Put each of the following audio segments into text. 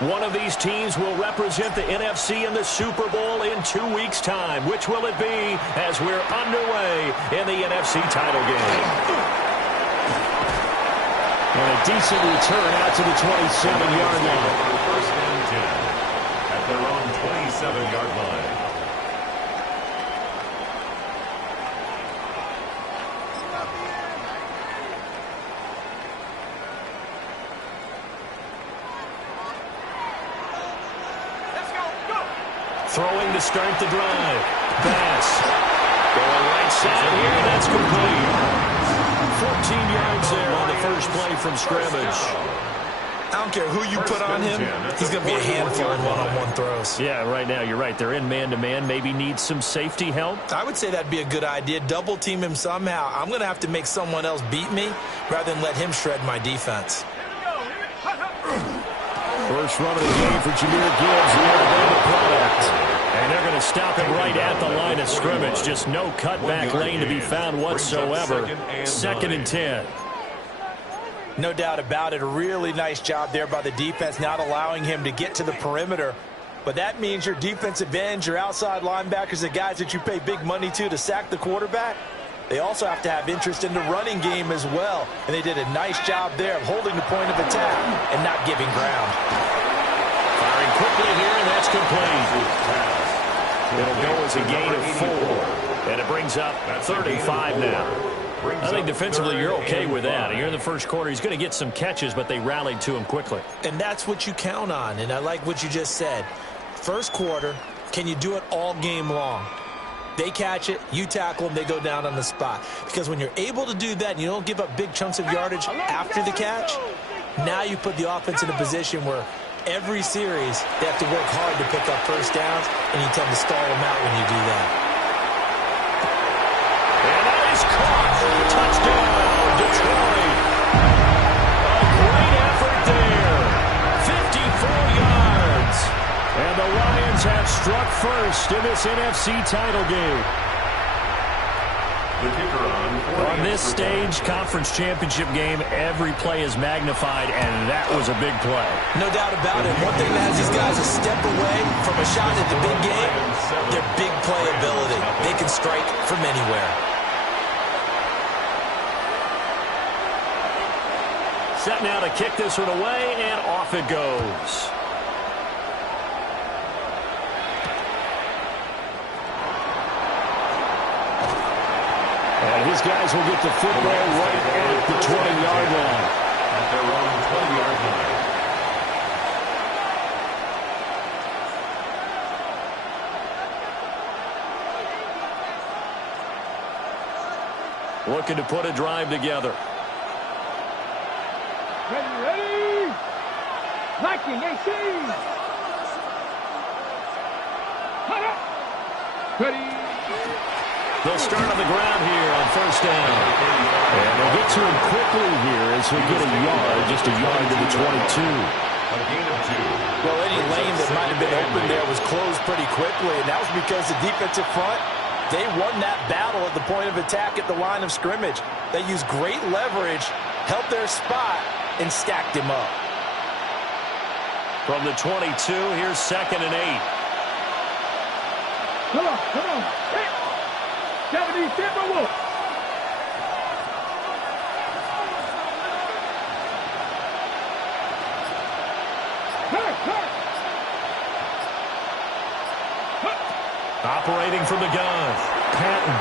One of these teams will represent the NFC in the Super Bowl in 2 weeks' time. Which will it be as we're underway in the NFC title game? And a decent return out to the 27-yard line. First and 10 at their own 27-yard line. Throwing to start the drive. Pass. Going right side here. That's complete. 14 yards there on the first play from scrimmage. I don't care who you put on him. He's going to be a handful in one-on-one throws. Yeah, right now you're right. They're in man-to-man. Maybe needs some safety help. I would say that'd be a good idea. Double team him somehow. I'm going to have to make someone else beat me rather than let him shred my defense. First run of the game for Jahmyr Gibbs, the Alabama product. And they're going to stop him right at the line of scrimmage. Just no cutback lane to be found whatsoever. Second and 10. No doubt about it. A really nice job there by the defense, not allowing him to get to the perimeter. But that means your defensive ends, your outside linebackers, the guys that you pay big money to sack the quarterback, they also have to have interest in the running game as well. And they did a nice job there of holding the point of attack and not giving ground. Firing quickly here, and that's complete. It'll go as a gain of 4. And it brings up 35 now. I think defensively you're okay with that. Here in the first quarter, he's going to get some catches, but they rallied to him quickly. And that's what you count on, and I like what you just said. First quarter, can you do it all game long? They catch it, you tackle them, they go down on the spot. Because when you're able to do that and you don't give up big chunks of yardage after the catch, now you put the offense in a position where every series they have to work hard to pick up first downs, and you tend to stall them out when you do that. And that is caught. Touchdown, Detroit. A great effort there. 54 yards. And the Lions have struck first in this NFC title game. The kicker On this stage, conference championship game, every play is magnified, and that was a big play. No doubt about it. One thing that has these guys a step away from a shot at the big game, their big play ability. They can strike from anywhere. Set now to kick this one away, and off it goes. And his guys will get the football right at the 20-yard line. At their own 20-yard line. Looking to put a drive together. Ready? Liking AC. Ready. They'll start on the ground here on first down. And they'll get to him quickly here as he'll get a yard, just a yard to the 22. A gain of 2. Well, any lane that might have been open there was closed pretty quickly, and that was because the defensive front, they won that battle at the point of attack at the line of scrimmage. They used great leverage, held their spot, and stacked him up. From the 22, here's second and 8. Come on, come on. 70, Timberwolves. Operating from the gun. Patton.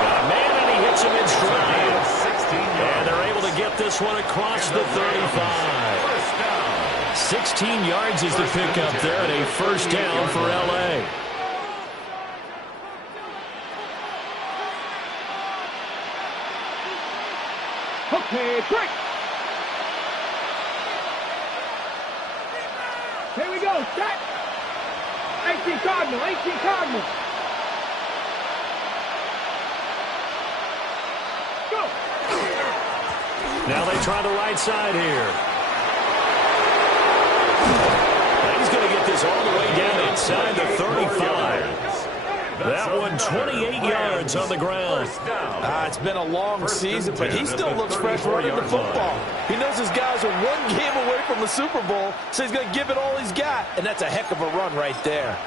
Got a man, and he hits him in stride. 16 yards. And they're able to get this one across the 35. 16 yards is the pickup there, and a first down for L.A. Okay, break. Here we go, set. 18 Cardinal, 18 Cardinal. Go. Now they try the right side here. Now he's going to get this all the way down inside the 35. That one gain 28 yards on the ground. It's been a long season, but he still looks fresh running the football. He knows his guys are one game away from the Super Bowl, so he's going to give it all he's got, and that's a heck of a run right there.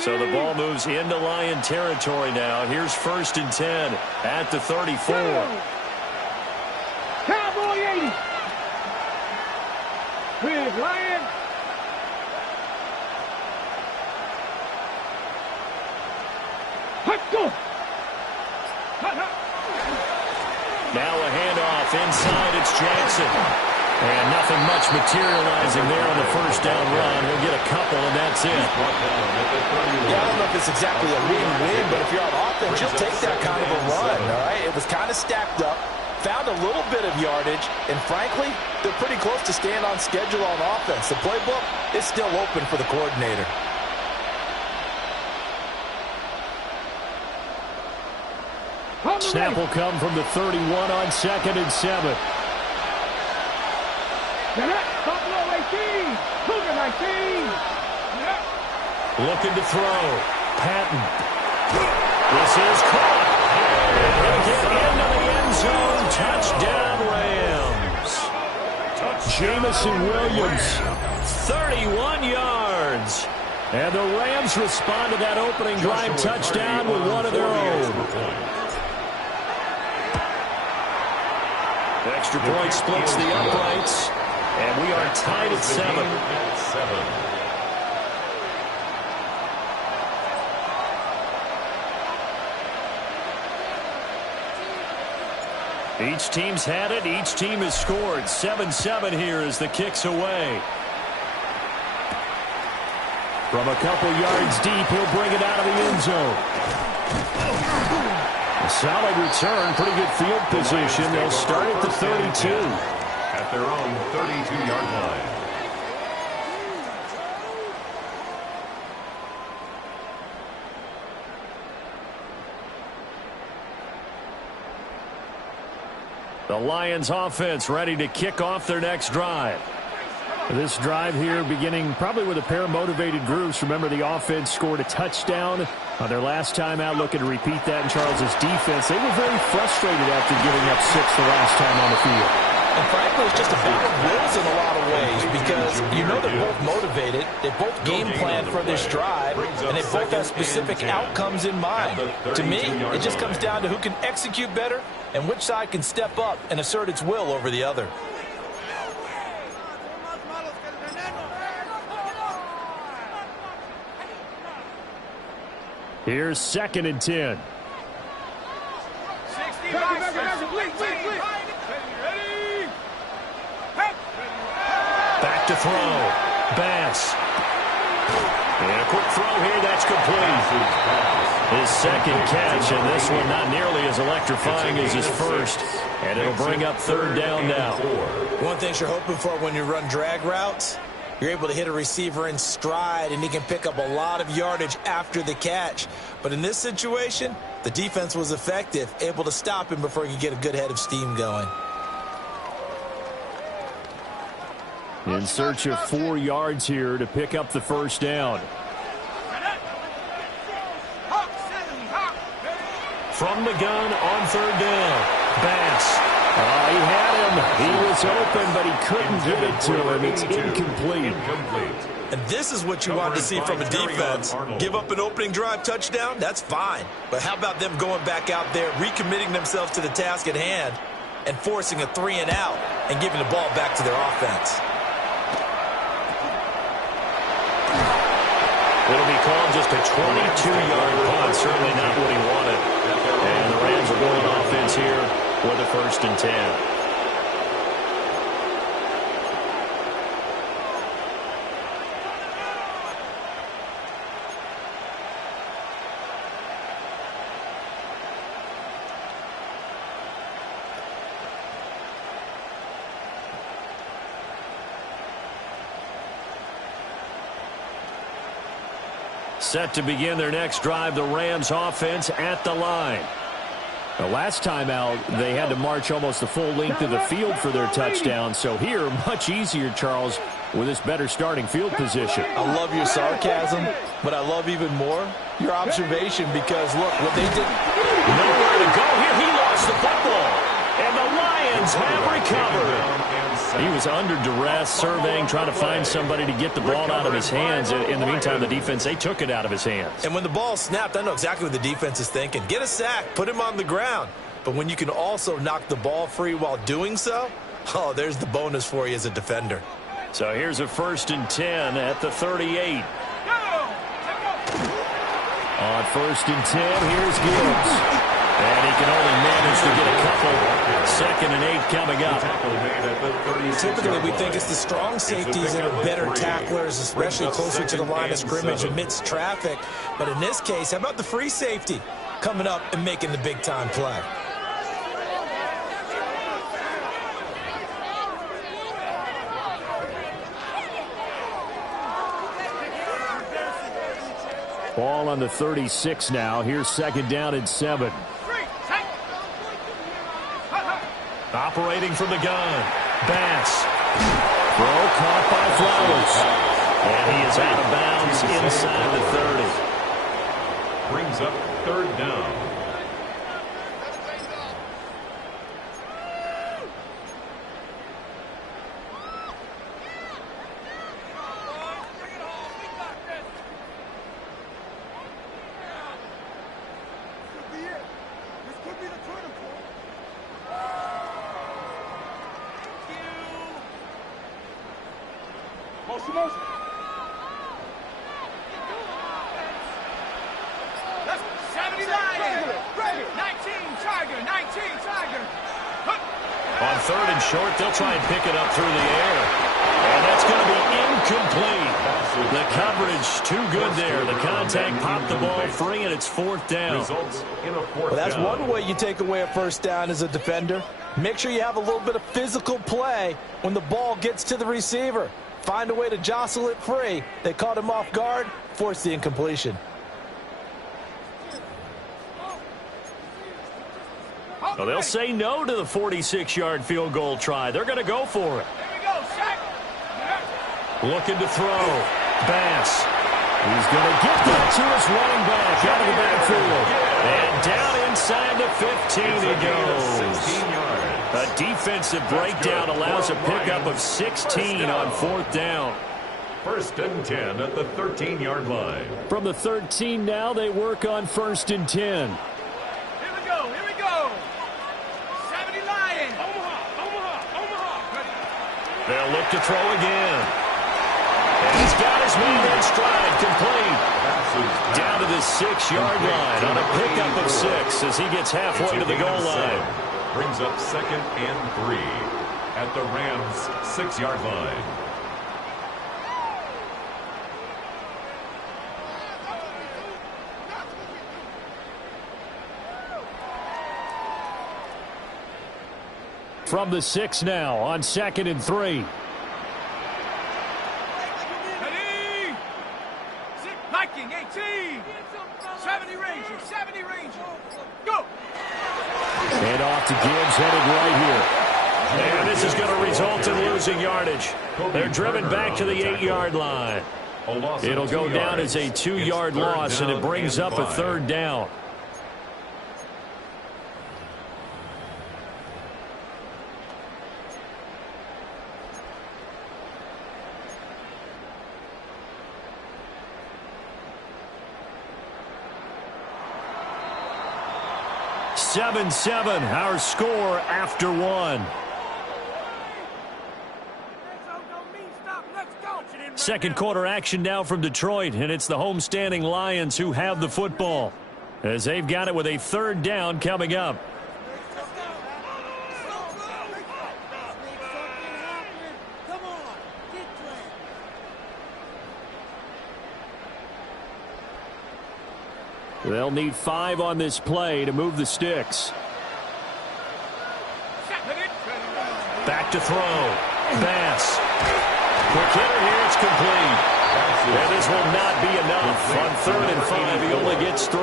So the ball moves into Lion territory now. Here's 1st and 10 at the 34. Cowboy 80. Big Lion. Let's go. Now a handoff inside. It's Jackson. And nothing much materializing there on the 1st down run. He'll get a couple, and that's it. Yeah, I don't know if it's exactly a win-win, but if you're on offense, you'll take that kind of a run, all right? It was kind of stacked up, found a little bit of yardage, and frankly, they're pretty close to staying on schedule on offense. The playbook is still open for the coordinator. Snap will come from the 31 on 2nd and 7. Buffalo 18. Cougar 19. Looking to throw. Patton. This is caught. And he'll get into the end zone. Touchdown, Rams. Jamison Williams. 31 yards. And the Rams respond to that opening drive touchdown with one of their own. Extra point splits the uprights. And we are tied at 7. Each team's had it. Each team has scored. 7-7 here as the kick's away. From a couple yards deep, he'll bring it out of the end zone. A solid return. Pretty good field position. They'll start at the 32. At their own 32-yard line. The Lions offense ready to kick off their next drive. This drive here beginning probably with a pair of motivated groups. Remember, the offense scored a touchdown on their last time out, looking to repeat that in Charles's defense. They were very frustrated after giving up 6 the last time on the field. And frankly, it's just a battle of wills in a lot of ways because you know they're both motivated, they both game plan for this drive, and they both have specific outcomes in mind. To me, it just comes down to who can execute better and which side can step up and assert its will over the other. Here's 2nd and 10. Back to throw. Bass. And a quick throw here. That's complete. His 2nd catch, and this one not nearly as electrifying as his first. And it'll bring up 3rd down now. One thing you're hoping for when you run drag routes, you're able to hit a receiver in stride, and he can pick up a lot of yardage after the catch. But in this situation, the defense was effective, able to stop him before he could get a good head of steam going. In search of 4 yards here to pick up the 1st down. From the gun on 3rd down. Bass. He had him. He was open, but he couldn't get it to him. It's incomplete. And this is what you want to see from a defense. Give up an opening drive touchdown, that's fine. But how about them going back out there, recommitting themselves to the task at hand, and forcing a 3 and out and giving the ball back to their offense? It'll be called just a 22-yard punt. Certainly not what he wanted. And the Rams are going offense here with a 1st and 10. Set to begin their next drive, the Rams offense at the line. The last time out, they had to march almost the full length of the field for their touchdown. So here, much easier, Charles, with this better starting field position. I love your sarcasm, but I love even more your observation because, look, what they did. Nowhere to go here. He lost the football. And the Lions have recovered. He was under duress, surveying, trying to find somebody to get the ball out of his hands. In the meantime, the defense, they took it out of his hands. And when the ball snapped, I know exactly what the defense is thinking. Get a sack, put him on the ground. But when you can also knock the ball free while doing so, oh, there's the bonus for you as a defender. So here's a 1st and 10 at the 38. On 1st and 10, here's Gibbs. And he can only manage to get a couple. 2nd and 8 coming up. Typically, we think it's the strong safeties that are better tacklers, especially closer to the line of scrimmage amidst traffic. But in this case, how about the free safety coming up and making the big-time play? Ball on the 36 now. Here's 2nd down and 7. Operating from the gun. Bass. Throw caught by Flowers. And he is out of bounds inside the 30. Brings up 3rd down. On 3rd and short, they'll try and pick it up through the air. And that's going to be incomplete. The coverage too good there. The contact popped the ball free, and it's 4th down. Well, that's one way you take away a 1st down as a defender. Make sure you have a little bit of physical play when the ball gets to the receiver. Find a way to jostle it free. They caught him off guard, forced the incompletion. Well, they'll say no to the 46-yard field goal try. They're going to go for it. Looking to throw. Bass. He's going to get that to his running back out of the backfield. And down inside the 15 he goes. A defensive breakdown allows a pickup of 16 on 4th down. 1st and 10 at the 13-yard line. From the 13 now, they work on 1st and 10. Here we go. 70 Lions. Omaha. They'll look to throw again. And he's got his man in stride, complete. Down to the 6-yard line on a pickup of 6 as he gets halfway to the goal line. Brings up 2nd and 3 at the Rams' 6-yard line. From the 6 now on 2nd and 3. Viking 18. 70 Ranger. Go. And off to Gibbs, headed right here. And this is going to result in losing yardage. They're driven back to the 8-yard line. It'll go down as a 2-yard loss, and it brings up a 3rd down. Seven, our score after 1. Second quarter action now from Detroit, and it's the homestanding Lions who have the football as they've got it with a 3rd down coming up. They'll need 5 on this play to move the sticks. Back to throw. Bass. Quick hitter here. It's complete. And this will not be enough. On 3rd and 5, he only gets 3. A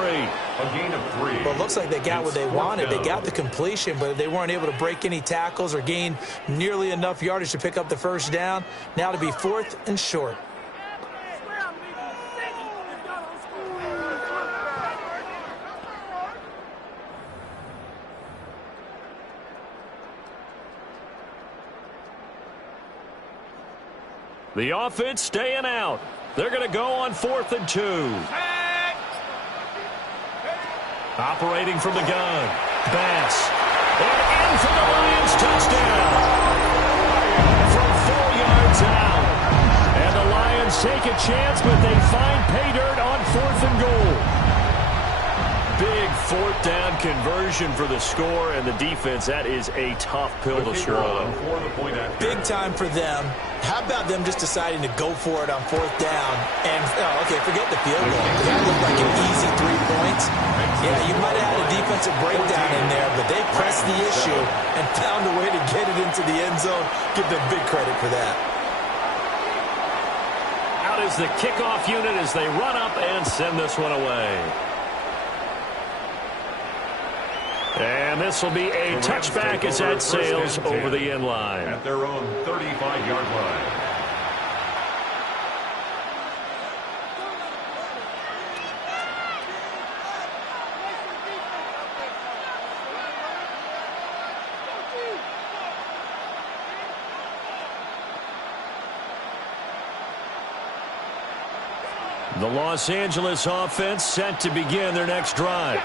gain of 3. Well, it looks like they got what they wanted. They got the completion, but they weren't able to break any tackles or gain nearly enough yardage to pick up the first down. Now to be 4th and short. The offense staying out. They're going to go on 4th and 2. Operating from the gun. Bass. And in for the Lions touchdown. From 4 yards out. And the Lions take a chance, but they find pay dirt on 4th and goal. Big 4th down conversion for the score, and the defense, that is a tough pill to swallow. Big time for them. How about them just deciding to go for it on 4th down? And, okay, forget the field goal. That looked like an easy 3 points. Yeah, you might have had a defensive breakdown in there, but they pressed the issue and found a way to get it into the end zone. Give them big credit for that. Out is the kickoff unit as they run up and send this one away. And this will be a touchback as that sails over the end line. At their own 35-yard line. The Los Angeles offense set to begin their next drive.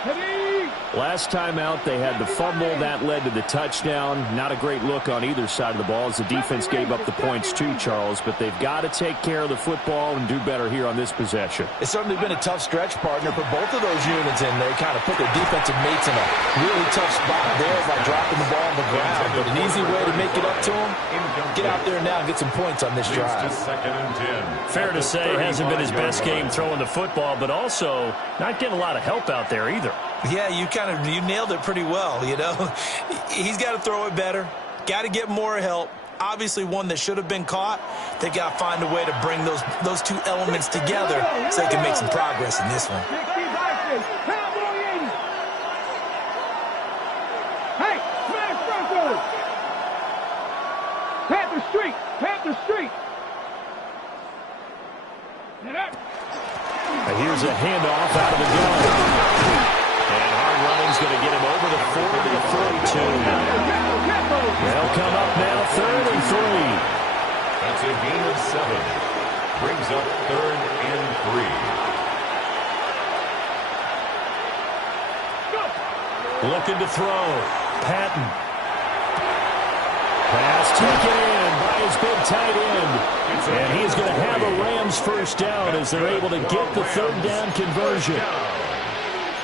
Last time out, they had the fumble. That led to the touchdown. Not a great look on either side of the ball as the defense gave up the points too, Charles. But they've got to take care of the football and do better here on this possession. It's certainly been a tough stretch, partner, for both of those units, and they kind of put their defensive mates in a really tough spot there by dropping the ball on the ground. But an easy way to make it up to them, get out there now and get some points on this drive. Fair to say, it hasn't been his best game throwing the football, but also not getting a lot of help out there either. Yeah, you nailed it pretty well, you know. He's got to throw it better, got to get more help. Obviously one that should have been caught. They got to find a way to bring those two elements together so they can make some progress in this one. Hey, smash Broncos! Panther Street! Panther Street! Here's a handoff out of the gun. And hard running's going to get him over the 40 to the 42. They'll come up now 3rd and 3. That's a gain of 7. Brings up 3rd and 3. Looking to throw. Patton. Pass taken in by his big tight end. And he's going to have a Rams first down as they're able to get the 3rd down conversion.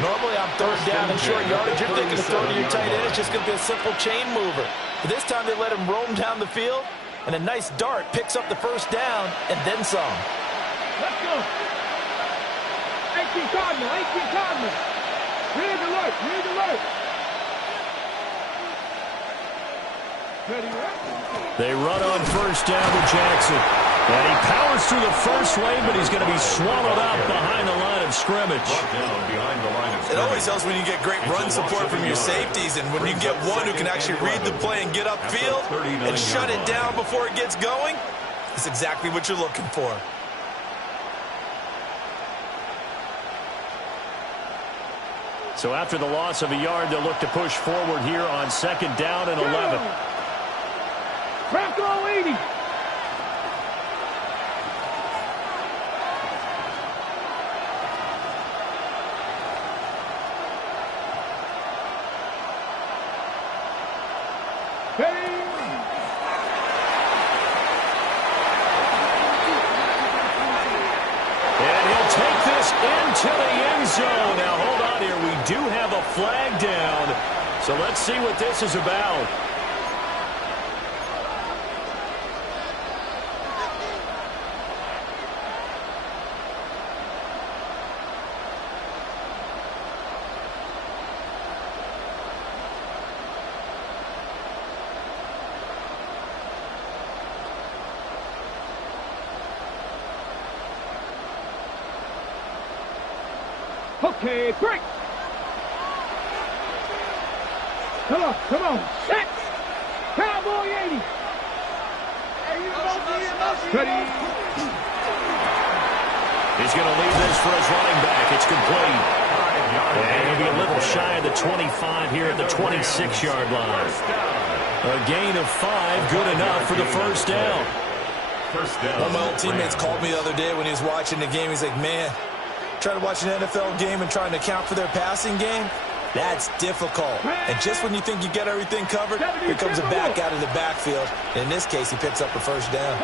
Normally on 3rd down and short yardage, you're thinking to throw to your tight end. It's just going to be a simple chain mover. But this time they let him roam down the field, and a nice dart picks up the first down and then some. Let's go. 18 Cardinal, 18 Cardinal. Red alert, red alert. They run on first down to Jackson. And he powers through the first lane, but he's going to be swallowed up behind the line of scrimmage. It always helps when you get great run support from your safeties, and when you get one who can actually read the play and get upfield and shut it down before it gets going, it's exactly what you're looking for. So after the loss of a yard, they'll look to push forward here on 2nd down and 11. Bronco 80. And he'll take this into the end zone. Now, hold on here. We do have a flag down. So let's see what this is about. Okay, break. Come on. Set. Cowboy 80. Ready. He's going to leave this for his running back. It's complete. And he'll be a little shy of the 25 here at the 26-yard line. A gain of 5, good enough for the first down. One of my old teammates called me the other day when he was watching the game. He's like, man, trying to watch an NFL game and trying to account for their passing game, that's difficult. And just when you think you get everything covered, here comes a back out of the backfield. In this case, he picks up a first down.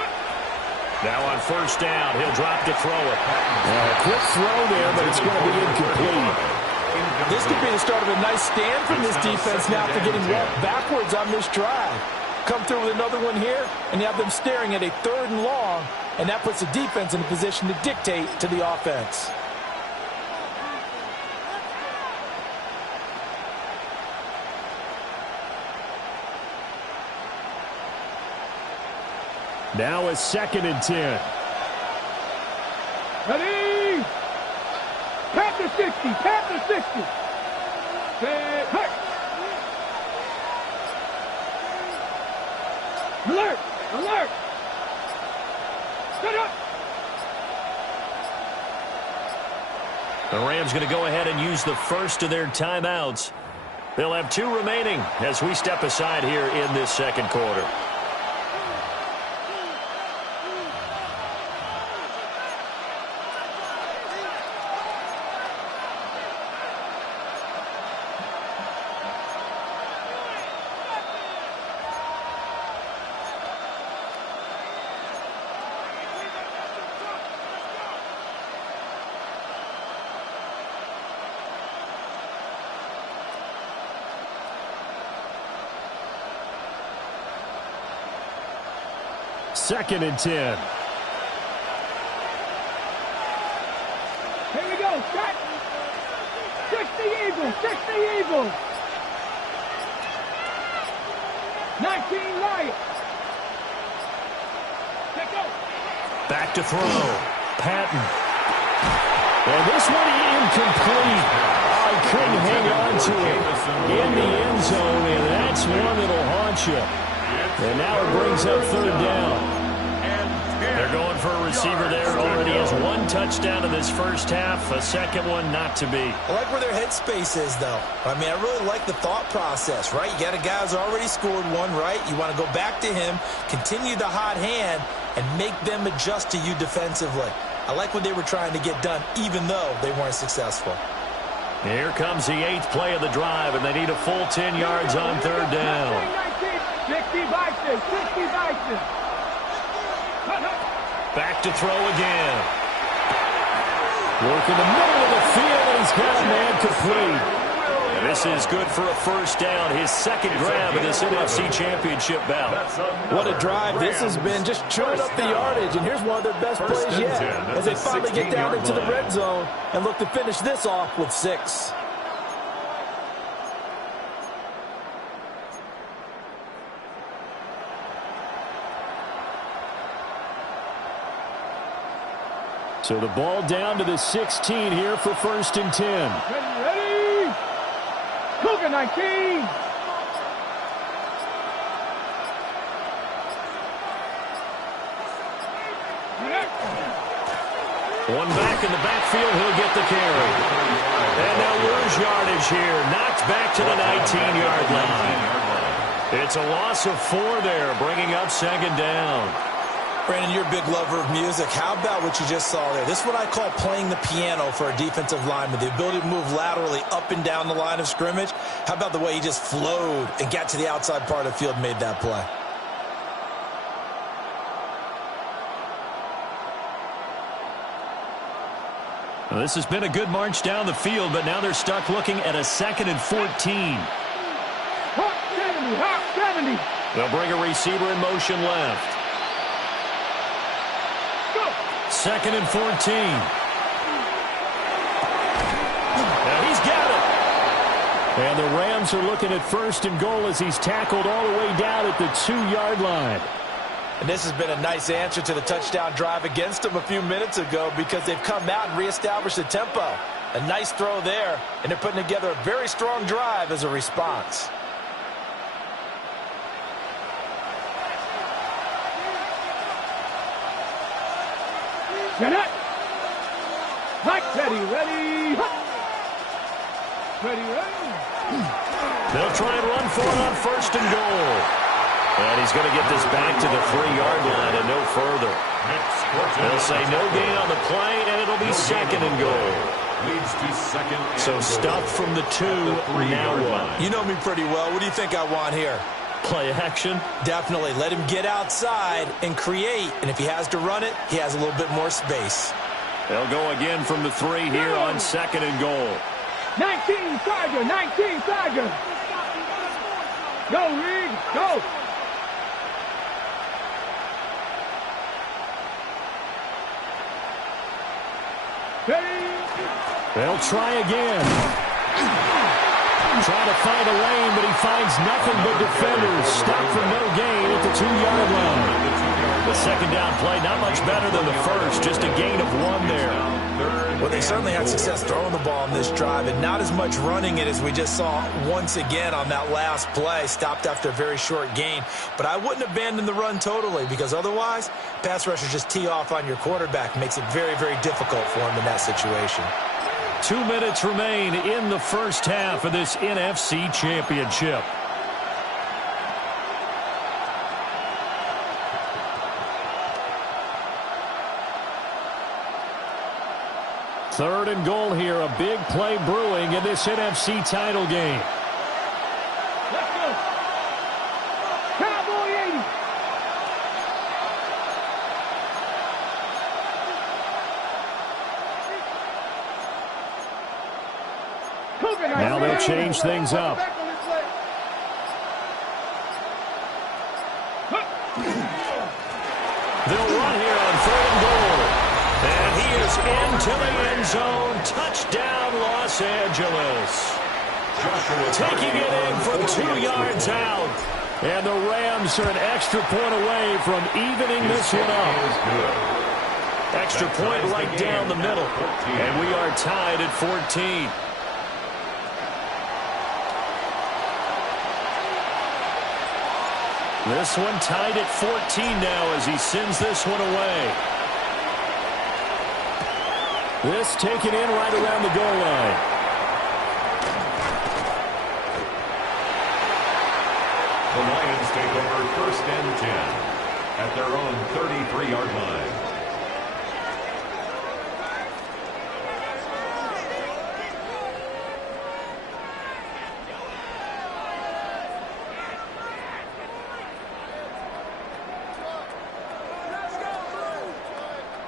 Now on first down, he'll drop to throw it. A quick throw there, but it's going to be incomplete. This could be the start of a nice stand from this defense now after getting walked backwards on this drive. Come through with another one here, and you have them staring at a 3rd and long, and that puts the defense in a position to dictate to the offense. Now a 2nd and 10. Ready. Tap the 60. Tap the 60. Hey. Alert. Set up. The Rams going to go ahead and use the first of their timeouts. They'll have 2 remaining as we step aside here in this second quarter. Second and 10. Here we go. Set. 60 Eagles. 19 Lions. Let's go. Back to throw. Patton. And this one incomplete. I couldn't hang on to it in the end zone, and that's one that'll haunt you. And now it brings up 3rd down. They're going for a receiver there. Already has 1 touchdown in this first half. A second one not to be. I like where their headspace is, though. I mean, I really like the thought process, right? You got a guy who's already scored 1, right? You want to go back to him, continue the hot hand, and make them adjust to you defensively. I like what they were trying to get done, even though they weren't successful. Here comes the 8th play of the drive, and they need a full 10 yards on 3rd down. 60 Vikings. Back to throw again. Work in the middle of the field, and he's got a man complete. And this is good for a first down. His 2nd grab of this NFC Championship bout. What a drive this has been, just chewing up the yardage. And here's one of their best plays yet as they finally get down into the red zone and look to finish this off with 6. So the ball down to the 16 here for 1st and 10. Ready. Cougar 19. One back in the backfield, he'll get the carry. And they'll lose yardage here. Knocked back to the 19-yard line. It's a loss of 4 there, bringing up 2nd down. Brandon, you're a big lover of music. How about what you just saw there? This is what I call playing the piano for a defensive lineman. The ability to move laterally up and down the line of scrimmage. How about the way he just flowed and got to the outside part of the field and made that play? Well, this has been a good march down the field, but now they're stuck looking at a 2nd and 14. Hot 70. They'll bring a receiver in motion left. 2nd and 14. Now he's got it. And the Rams are looking at 1st and goal as he's tackled all the way down at the 2-yard line. And this has been a nice answer to the touchdown drive against them a few minutes ago because they've come out and reestablished the tempo. A nice throw there, and they're putting together a very strong drive as a response. Get it. Hot, ready, ready. Hot. Ready, ready. They'll try and run for it on 1st and goal. And he's going to get this back to the 3-yard line and no further. They'll say no gain on the play, and it'll be 2nd and goal. Leads to 2nd and So stuffed from the 2, now what? You know me pretty well. What do you think I want here? Play action? Definitely. Let him get outside and create. And if he has to run it, he has a little bit more space. They'll go again from the 3 here on 2nd and goal. 19 Tiger, 19 Tiger. Go, Reed, go. Ready. They'll try again. Trying to find a lane, but he finds nothing but defenders. Stopped for no gain at the 2-yard line. The 2nd down play, not much better than the first, just a gain of 1 there. Well, they certainly had success throwing the ball on this drive, and not as much running it as we just saw once again on that last play. Stopped after a very short gain. But I wouldn't abandon the run totally, because otherwise, pass rushers just tee off on your quarterback. Makes it very, very difficult for him in that situation. 2 minutes remain in the first half of this NFC Championship. Third and goal here. A big play brewing in this NFC title game. Let's go. Cowboy 80. Now they'll change things up. They'll run here on 3rd and goal. And he is into the end zone. Touchdown, Los Angeles. Taking it in from 2 yards out. And the Rams are an extra point away from evening this one up. Extra point right down the middle. And we are tied at 14. This one tied at 14 now as he sends this one away. This taken in right around the goal line. The Lions take over 1st and 10 at their own 33-yard line.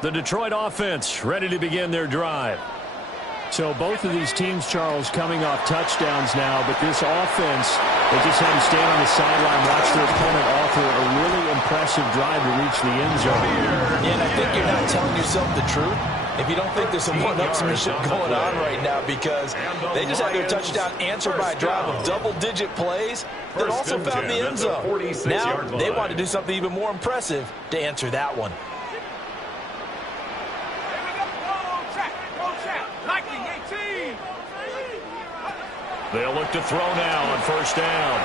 The Detroit offense ready to begin their drive. So both of these teams, Charles, coming off touchdowns now, but this offense, they just had to stand on the sideline, watch their opponent offer a really impressive drive to reach the end zone. Yeah, and I think you're not telling yourself the truth if you don't think there's some one-upsmanship going on right now, because they just had their touchdown answered by a drive of double-digit plays that also found the end zone. Now they want to do something even more impressive to answer that one. They'll look to throw now on 1st down.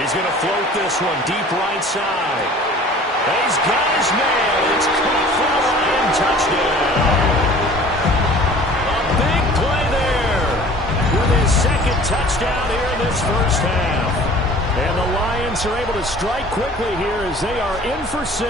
He's going to float this one deep right side. He's got his man. It's caught for a Lion touchdown. A big play there with his 2nd touchdown here in this first half. And the Lions are able to strike quickly here as they are in for 6.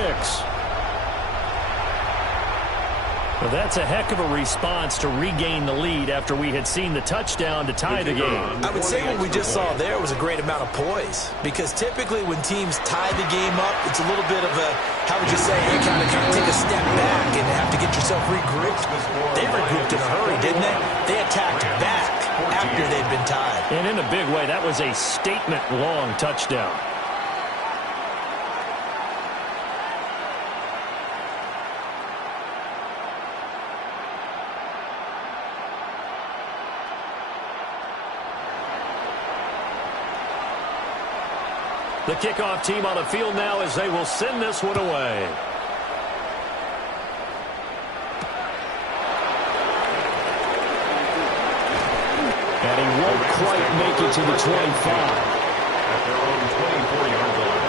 Well, that's a heck of a response to regain the lead after we had seen the touchdown to tie the game. I would say what we just saw there was a great amount of poise, because typically when teams tie the game up, it's a little bit of a, how would you say, you kind of take a step back and have to get yourself regrouped. They regrouped in a hurry, didn't they? They attacked back after they'd been tied. And in a big way, that was a statement-long touchdown. The kickoff team on the field now as they will send this one away. make it to the 25. At their own 24-yard line.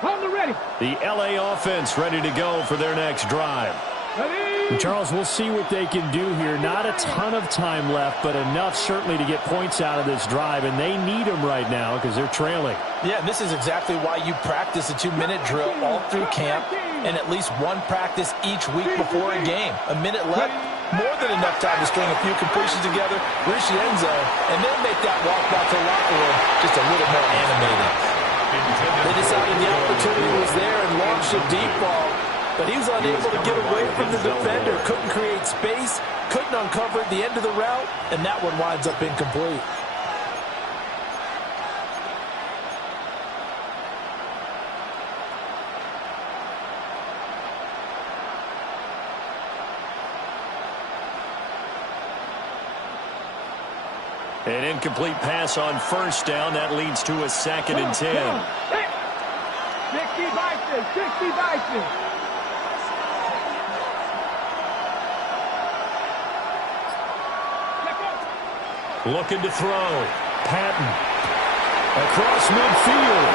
Hold the ready. The LA offense ready to go for their next drive. Ready. Charles, we'll see what they can do here. Not a ton of time left, but enough certainly to get points out of this drive, and they need them right now because they're trailing. Yeah, and this is exactly why you practice a 2-minute drill all through camp and at least one practice each week before a game. A minute left, more than enough time to string a few completions together, reach the end zone, and then make that walk back to the locker room just a little more animated. They decided the opportunity was there and launched a deep ball, but he was unable to get away from the defender, couldn't create space, couldn't uncover the end of the route, and that one winds up incomplete. An incomplete pass on first down. That leads to a 2nd and 10. 60 Vikings, 60 Vikings. Looking to throw. Patton. Across midfield.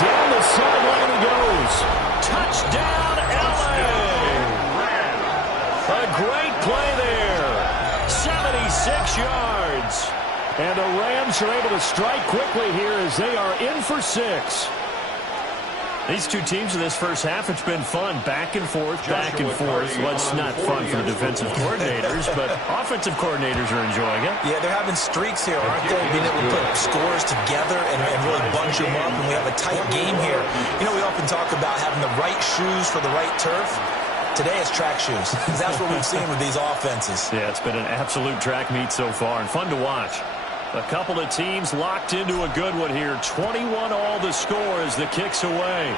Down the sideline he goes. Touchdown, LA! A great play there. 76 yards. And the Rams are able to strike quickly here as they are in for 6. These two teams in this first half, it's been fun. Back and forth, back and forth. Well, it's not fun for the defensive coordinators, but offensive coordinators are enjoying it. Yeah, they're having streaks here, aren't they? Being able to put scores together and really bunch them up, and we have a tight game here. You know, we often talk about having the right shoes for the right turf. Today it's track shoes. That's what we've seen with these offenses. Yeah, it's been an absolute track meet so far and fun to watch. A couple of teams locked into a good one here. 21 all the score as the kick's away.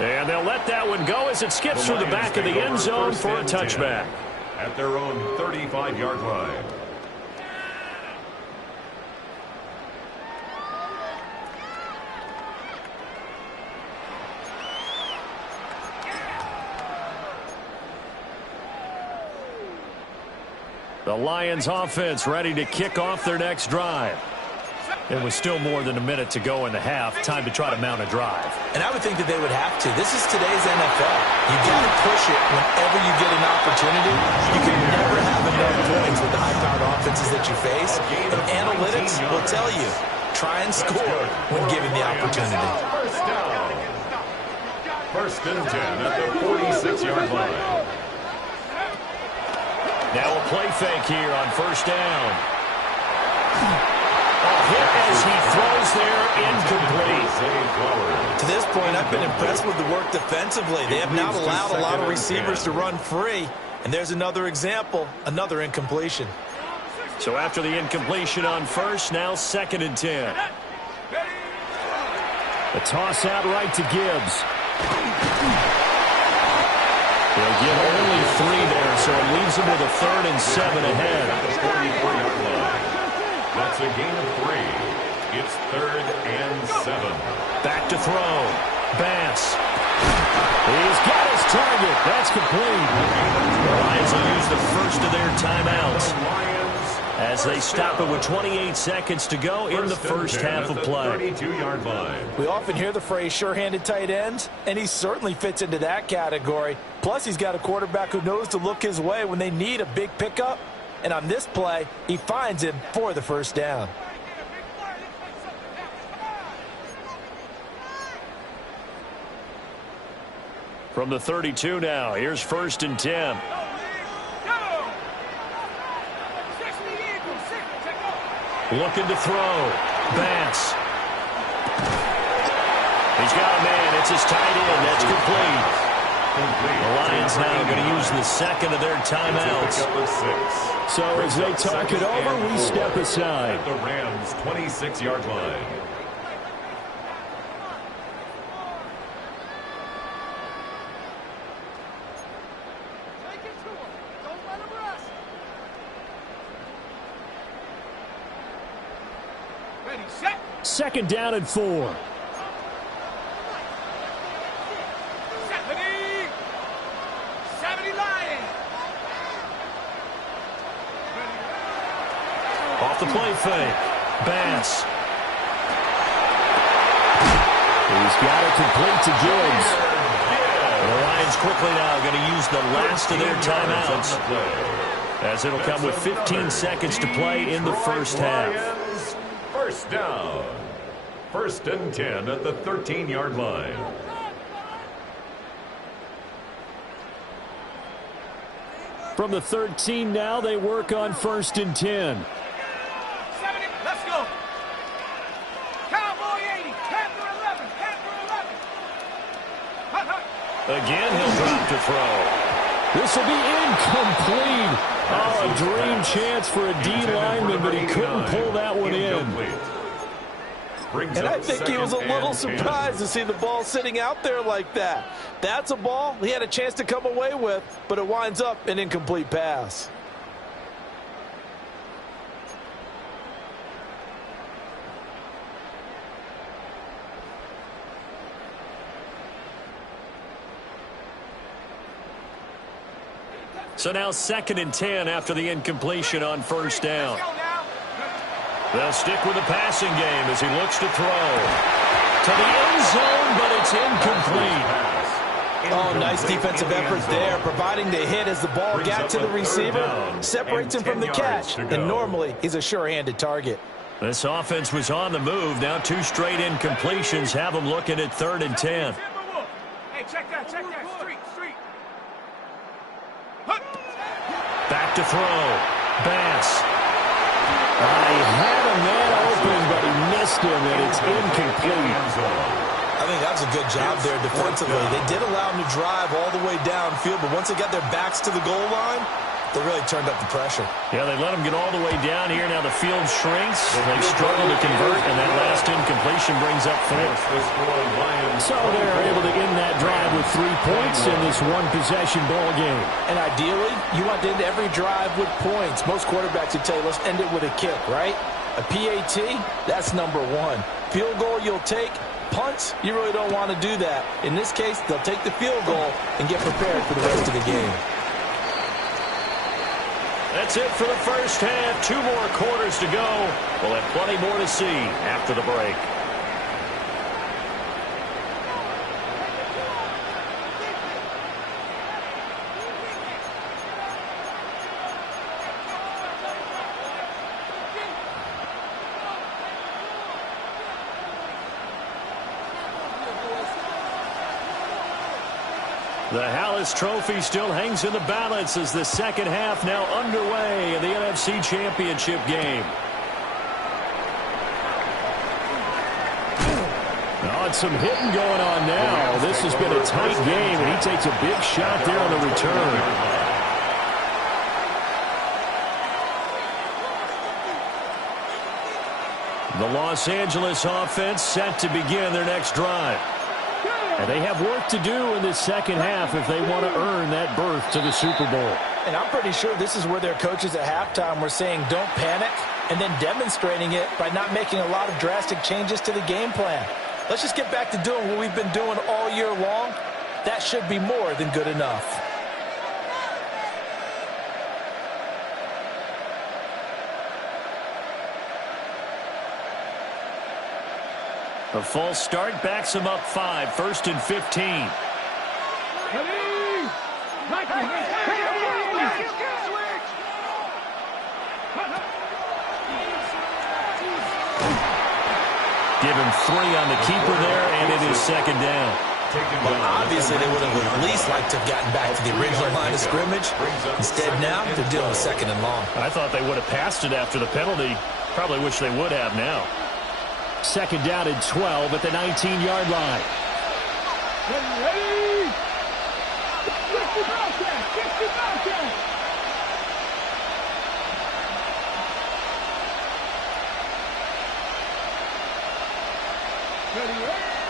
And they'll let that one go as it skips through the back of the end zone for a touchback. At their own 35-yard line. The Lions offense ready to kick off their next drive. It was still more than a minute to go in the half. Time to try to mount a drive. And I would think that they would have to. This is today's NFL. You got to push it whenever you get an opportunity. You can never have enough points with the high-powered offenses that you face. And analytics will tell you, try and score when given the opportunity. First and 10 at the 46-yard line. Now a play fake here on first down. A hit as he throws there, incomplete. To this point, I've been impressed with the work defensively. They have not allowed a lot of receivers to run free. And there's another example, another incompletion. So after the incompletion on first, now 2nd and 10. A toss out right to Gibbs. They'll give only 3 there, so it leaves them with a 3rd and 7 ahead. That's a gain of 3. It's 3rd and 7. Back to throw. Bass. He's got his target. That's complete. The Lions will use the first of their timeouts as they stop it with 28 seconds to go in the first half of play. 32-yard line. We often hear the phrase sure-handed tight ends, and he certainly fits into that category. Plus, he's got a quarterback who knows to look his way when they need a big pickup. And on this play, he finds him for the first down. From the 32 now, here's 1st and 10. Looking to throw. Bass. He's got a man. It's his tight end. That's complete. The Lions now going to use the second of their timeouts. So as they talk it over, we step aside. At the Rams' 26-yard line. Ready, set. Second down and 4. 70 Lions. Off the play fake. Bass. He's got it complete to Gibbs. The Lions quickly now going to use the last of their timeouts, as it'll come with 15 seconds to play in the first half. First down. 1st and 10 at the 13-yard line. From the 13 now, they work on 1st and 10. 70, let's go. Cowboy 80, Panther 11, Panther 11. Hut, hut. Again, he'll drop to throw. This will be incomplete. Oh, a dream chance for a D lineman, but he couldn't pull that one in. And I think he was a little surprised to see the ball sitting out there like that. That's a ball he had a chance to come away with, but it winds up an incomplete pass. So now 2nd and 10 after the incompletion on 1st down. They'll stick with the passing game as he looks to throw. To the end zone, but it's incomplete. Oh, nice defensive effort there, providing the hit as the ball got to the receiver, separates him from the catch, and normally he's a sure-handed target. This offense was on the move. Now 2 straight incompletions have them looking at 3rd and 10. Hey, check that, street. Back to throw. Bass. He had a man open, but he missed him, and it's incomplete. I think that was a good job there defensively. They did allow him to drive all the way downfield, but once they got their backs to the goal line, they really turned up the pressure. Yeah, they let him get all the way down here. Now the field shrinks. They struggle to convert, and that last incompletion brings up 4th. So they're able to end that drive with 3 points in this one-possession ball game. And ideally, you want to end every drive with points. Most quarterbacks would tell you, let's end it with a kick, right? A PAT, that's number 1. Field goal you'll take. Punts, you really don't want to do that. In this case, they'll take the field goal and get prepared for the rest of the game. That's it for the first half. 2 more quarters to go. We'll have plenty more to see after the break. The Hallis Trophy still hangs in the balance as the second half now underway in the NFC Championship game. Oh, it's some hitting going on now. This has been a tight game, and he takes a big shot there on the return. The Los Angeles offense set to begin their next drive. And they have work to do in this second half if they want to earn that berth to the Super Bowl. And I'm pretty sure this is where their coaches at halftime were saying don't panic, and then demonstrating it by not making a lot of drastic changes to the game plan. Let's just get back to doing what we've been doing all year long. That should be more than good enough. A false start backs him up 5, 1st and 15. Give him 3 on the keeper there, and it is 2nd down. Well, obviously, they would have at least liked to have gotten back to the original line of scrimmage. Instead, now, they're dealing with 2nd and long. I thought they would have passed it after the penalty. Probably wish they would have now. 2nd down and 12 at the 19-yard line. Ready? Get the Bobcat! Get the Bobcat!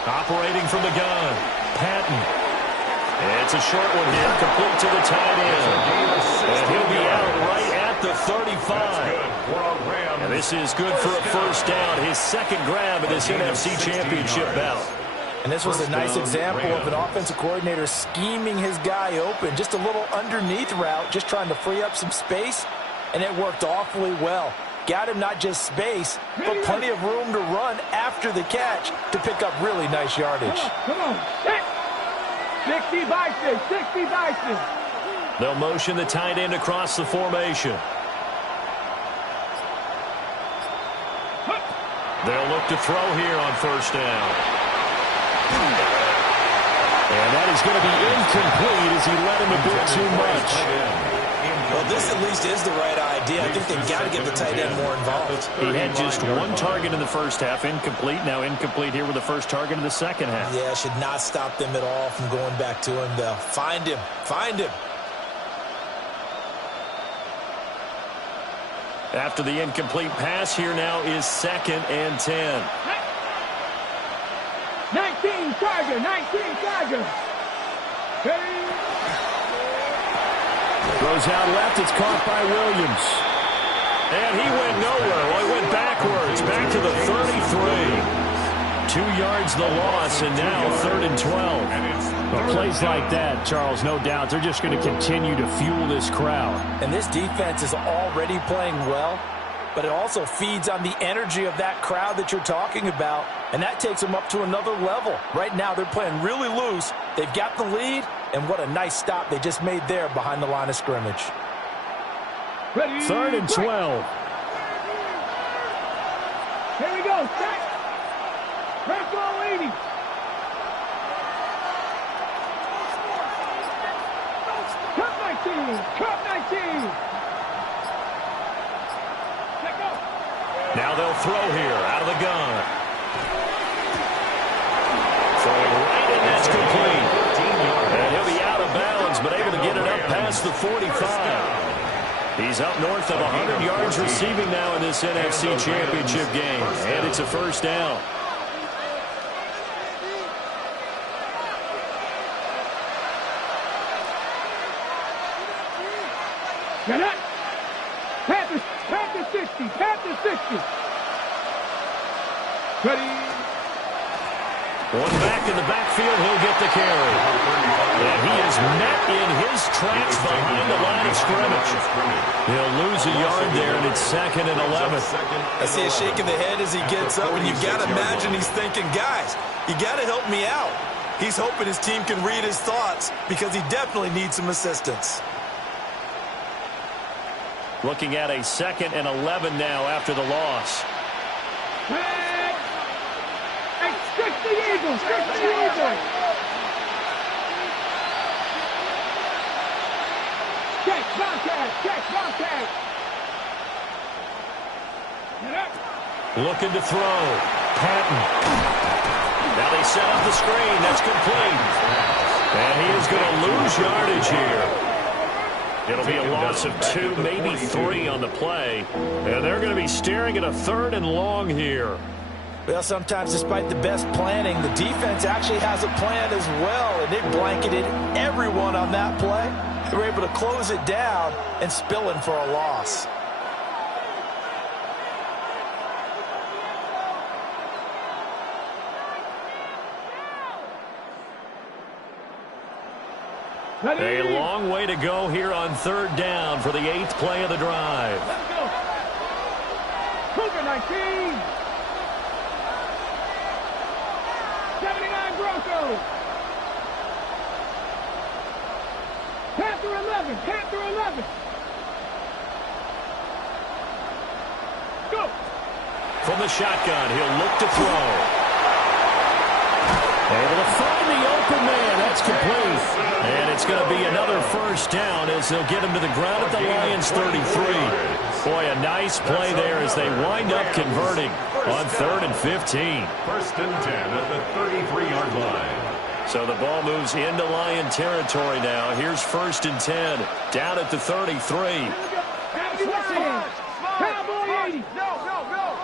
Operating from the gun, Patton. It's a short one here, complete to the tight end. And he'll be out right at the 35. And this is good for a first down. His second grab in this NFC Championship bout. And this was a nice example of an offensive coordinator scheming his guy open. Just a little underneath route, just trying to free up some space, and it worked awfully well. Got him not just space, but plenty of room to run after the catch to pick up really nice yardage. Come on. 60 by 6, 60 by 6. They'll motion the tight end across the formation. They'll look to throw here on first down. And that is going to be incomplete as he let him a bit too much. Well, this at least is the right idea. I think they've got to get the tight end more involved. He had just one target in the first half, incomplete. Now incomplete here with the first target in the second half. Yeah, should not stop them at all from going back to him, though. Find him. Find him. After the incomplete pass, here now is 2nd and 10. 19 Tiger, 19 Tiger. Throws out left. It's caught by Williams. And he went nowhere. Well, he went backwards. Back to the 33. 2 yards the loss, and now 3rd and 12. Well, plays like that, Charles, no doubt, they're just going to continue to fuel this crowd. And this defense is already playing well, but it also feeds on the energy of that crowd that you're talking about, and that takes them up to another level. Right now, they're playing really loose. They've got the lead, and what a nice stop they just made there behind the line of scrimmage. 3rd and 12. Here we go. Set. Red ball 80. Cut 19. Cut 19. Let go. Now they'll throw here out of the gun. Throwing right, and that's complete. And he'll be out of bounds, but able to get it up past the 45. He's up north of 100 yards receiving now in this NFC Championship game. And it's a first down. Get it. Panthers 60. Panthers 60. Ready. One back in the backfield, he'll get the carry. And he is met in his tracks behind the line of scrimmage. He'll lose a yard there, and it's 2nd and 11. I see a shake of the head as he gets up, and you got to imagine he's thinking, guys, you got to help me out. He's hoping his team can read his thoughts because he definitely needs some assistance. Looking at a 2nd and 11 now after the loss. Stick the Eagles. Stick the Eagles. Check, contact. Check, contact. Get up. Looking to throw. Patton. Now they set up the screen. That's complete. And he is going to lose yardage here. It'll be a loss of 2, maybe 3 on the play. And they're going to be staring at a 3rd and long here. Well, sometimes despite the best planning, the defense actually has a plan as well, and they blanketed everyone on that play. They were able to close it down and spill in for a loss. A long way to go here on 3rd down for the 8th play of the drive. Let's go. Cougar 19. 79 Broncos. Panther 11. Panther 11. Go. From the shotgun, he'll look to throw. Able to find the open man. That's complete. And it's going to be another first down as they'll get him to the ground at the Lions' 33. Boy, a nice play there as they wind up converting on 3rd and 15. 1st and 10 at the 33-yard line. So the ball moves into Lion territory now. Here's 1st and 10 down at the 33. Cowboy 80. Go, go, go.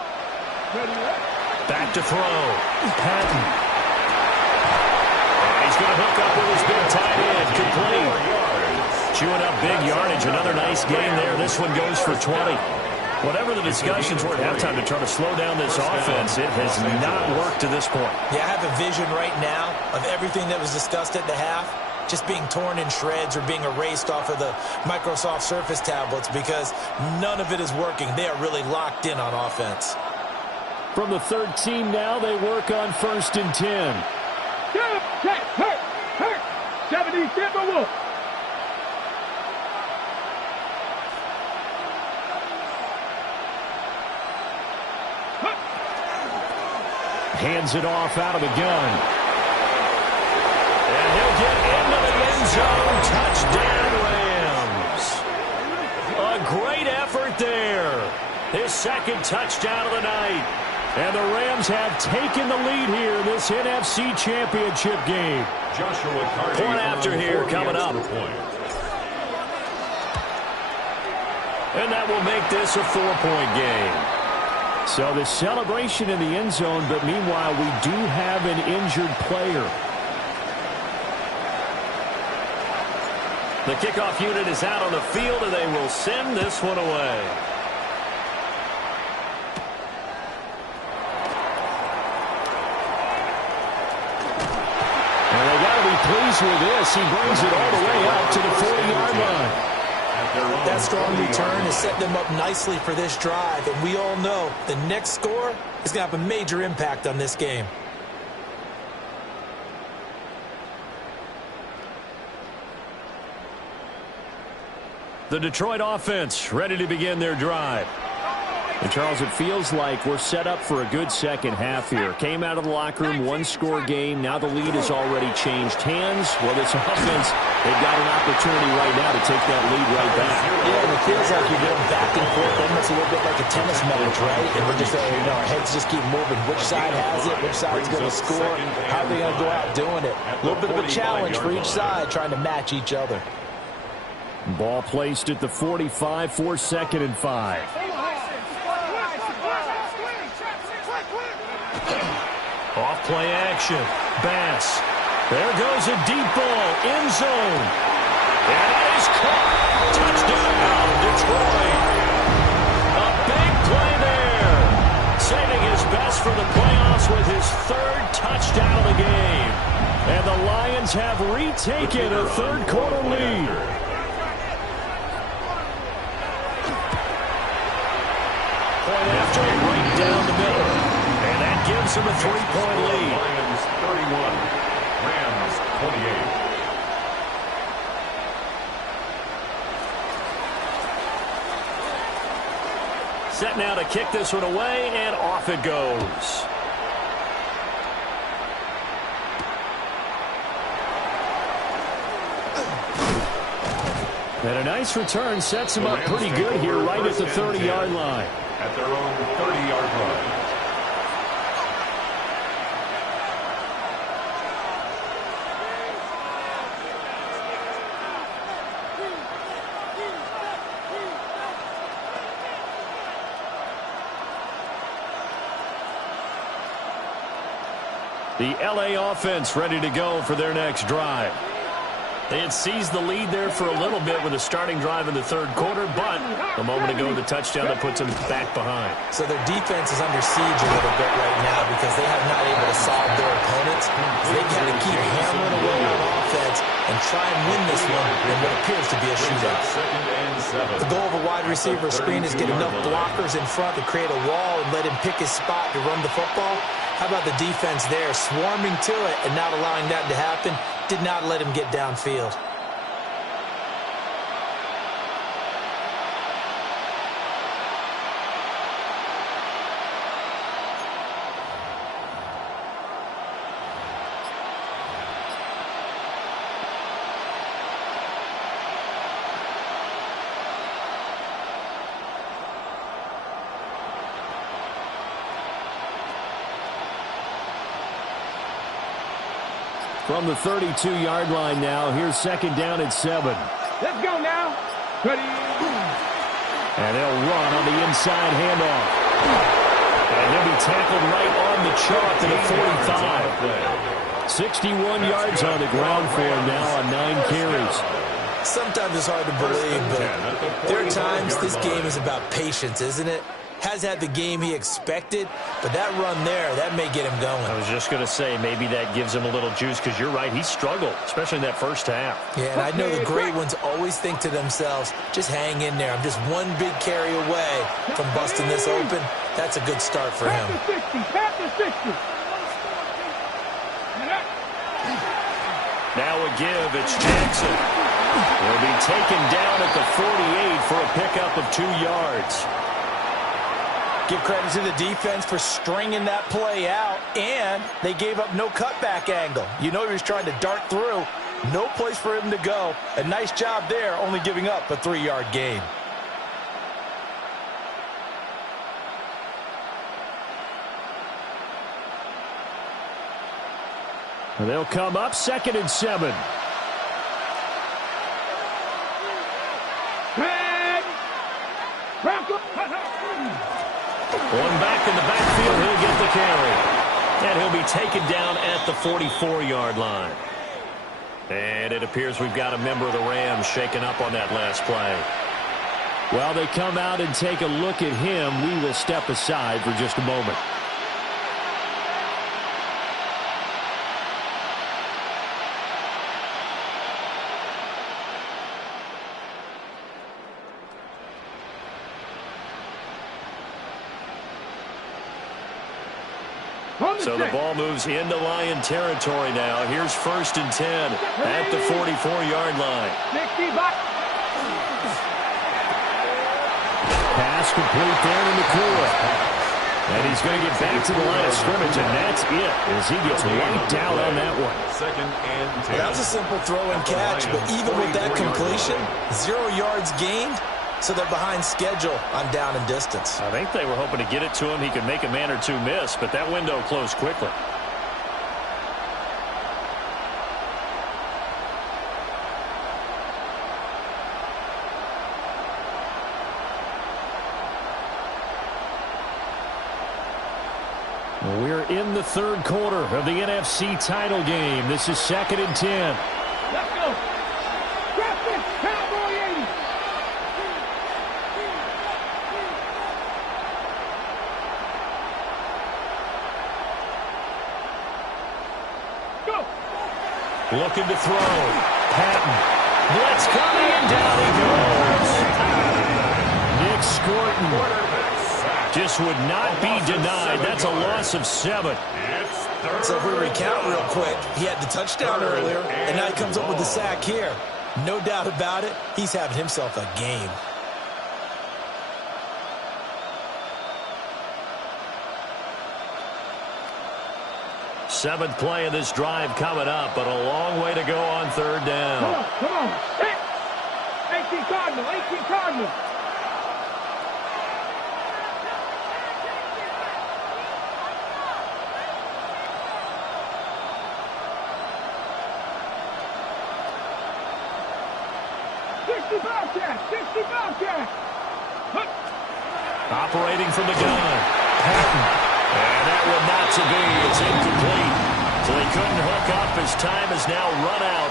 Back to throw. Patton. And he's going to hook up with his big tight end. Complete. Chewing up big yardage. Another nice game there. This one goes for 20. Whatever the discussions were at halftime to try to slow down this offense, it has not worked to this point. Yeah, I have a vision right now of everything that was discussed at the half just being torn in shreds or being erased off of the Microsoft Surface tablets because none of it is working. They are really locked in on offense. From the third team now, they work on 1st and 10. Hurt. 70 Timberwolves. Hands it off out of the gun. And he'll get into the end zone. Touchdown, Rams. A great effort there. His second touchdown of the night. And the Rams have taken the lead here in this NFC Championship game. Joshua Carter. Point after here coming up. And that will make this a 4-point game. So the celebration in the end zone, but meanwhile we do have an injured player. The kickoff unit is out on the field, and they will send this one away. And they got to be pleased with this. He brings it all the way up to the 40-yard line. That strong return has set them up nicely for this drive, and we all know the next score is going to have a major impact on this game. The Detroit offense ready to begin their drive. And Charles, it feels like we're set up for a good second half here. Came out of the locker room, one-score game. Now the lead has already changed hands. Well, this offense, they've got an opportunity right now to take that lead right back. Yeah, and it feels like you're going back and forth, almost a little bit like a tennis match, right? And we're just, our heads just keep moving. Which side has it? Which side's going to score? How are they going to go out doing it? A little bit of a challenge for each side, trying to match each other. Ball placed at the 45 for 2nd and 5. Off play action. Bass. There goes a deep ball. End zone. And it is caught. Touchdown, Detroit. A big play there. Saving his best for the playoffs with his 3rd touchdown of the game. And the Lions have retaken a 3rd-quarter lead. Point after right down the middle. And that gives him a 3-point lead. Lions 31, Rams 28. Set now to kick this one away, and off it goes. And a nice return sets him up pretty good here right at the 30-yard line. At their own 30-yard line. The LA offense ready to go for their next drive. They had seized the lead there for a little bit with a starting drive in the 3rd quarter, but a moment ago the touchdown that puts them back behind. So their defense is under siege a little bit right now because they have not able to solve their opponents. So they got to keep hammering away on offense and try and win this one in what appears to be a shootout. The goal of a wide receiver screen is get enough blockers in front to create a wall and let him pick his spot to run the football. How about the defense there, swarming to it and not allowing that to happen? Did not let him get downfield. From the 32-yard line now, here's 2nd down at 7. Let's go now. Ready. And they'll run on the inside handoff. And he'll be tackled right on the chalk to the 45. 61 yards on the ground for him now on 9 carries. Sometimes it's hard to believe, but there are times this game is about patience, isn't it? Has had the game he expected, but that run there, that may get him going. I was just going to say, maybe that gives him a little juice, because you're right, he struggled, especially in that first half. Yeah, and I know the great ones always think to themselves, just hang in there. I'm just one big carry away from busting this open. That's a good start for him. Pat the 60. Now a give, it's Jackson. He'll be taken down at the 48 for a pickup of 2 yards. Give credit to the defense for stringing that play out, and they gave up no cutback angle. You know he was trying to dart through. No place for him to go. A nice job there, only giving up a 3-yard gain. And they'll come up 2nd and 7. One back in the backfield, he'll get the carry. And he'll be taken down at the 44-yard line. And it appears we've got a member of the Rams shaken up on that last play. While they come out and take a look at him, we will step aside for just a moment. So the ball moves into Lion territory now. Here's 1st and 10 at the 44-yard line. Pass complete there to McClure. And he's going to get back to the line of scrimmage, and that's it as he gets wiped out on that one. 2nd and 10. That was a simple throw and catch, but even with that completion, 0 yards gained. So they're behind schedule on down and distance. I think they were hoping to get it to him. He could make a man or two miss, but that window closed quickly. We're in the 3rd quarter of the NFC title game. This is 2nd and 10. Let's go. Drop this, Cowboy 80. Go. Looking to throw. Patton. Blitz coming, and down he goes. Nick Scorton Just would not be denied. That's a loss of 7. So if we recount real quick, he had the touchdown earlier, and now he comes up with the sack here. No doubt about it, he's having himself a game. Seventh play of this drive coming up, but a long way to go on 3rd down. Come on. Hit. 18 Cardinal, 18 Cardinal. Operating from the gun. Patton. And that one not to be. It's incomplete. So they couldn't hook up as time is now run out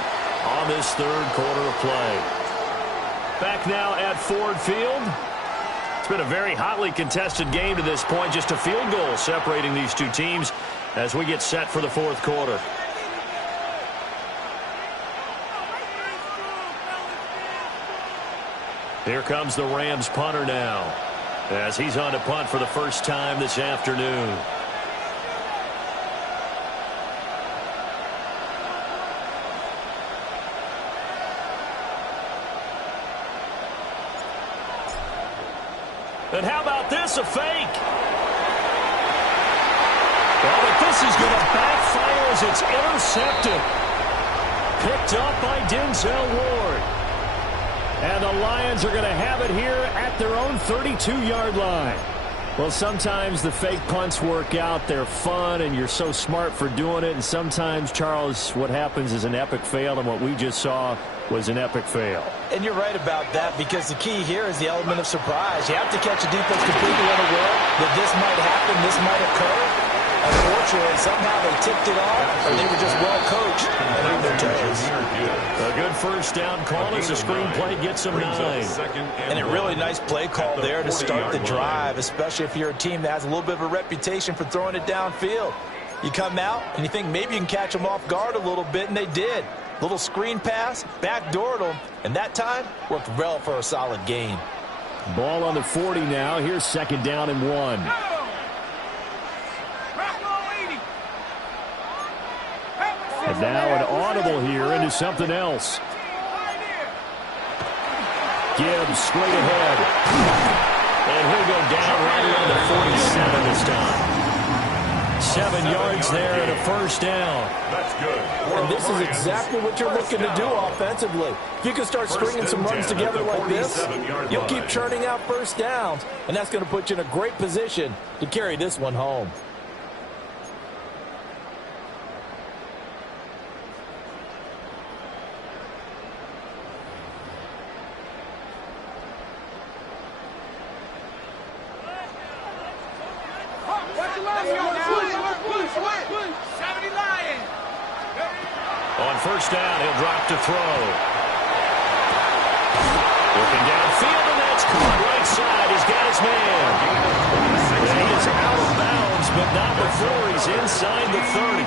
on this 3rd quarter of play. Back now at Ford Field. It's been a very hotly contested game to this point. Just a field goal separating these two teams as we get set for the 4th quarter. Here comes the Rams punter now, as he's on to punt for the first time this afternoon. And how about this, a fake? Well, but this is going to backfire as it's intercepted. Picked up by Denzel Ward. And the Lions are going to have it here at their own 32-yard line. Well, sometimes the fake punts work out. They're fun, and you're so smart for doing it. And sometimes, Charles, what happens is an epic fail, and what we just saw was an epic fail. And you're right about that, because the key here is the element of surprise. You have to catch a defense completely unaware that this might happen, this might occur. Unfortunately, somehow they tipped it off, or they were just well coached and on their toes. A good first down call as the screenplay gets them 9. And a really nice play call there to start the drive, especially if you're a team that has a little bit of a reputation for throwing it downfield. You come out and you think maybe you can catch them off guard a little bit, and they did. Little screen pass, backdoored them, and that time worked well for a solid gain. Ball on the 40 now. Here's 2nd down and 1. And now an audible here into something else. Gibbs straight ahead. And he'll go down right around the 47 this time. 7 yards there and a first down. That's good. And this is exactly what you're looking to do offensively. If you can start stringing some runs together like this, you'll keep churning out first downs, and that's going to put you in a great position to carry this one home. On first down, he'll drop to throw. Looking downfield, and that's caught right side. He's got his man. And he is out of bounds, but not before he's inside the 30.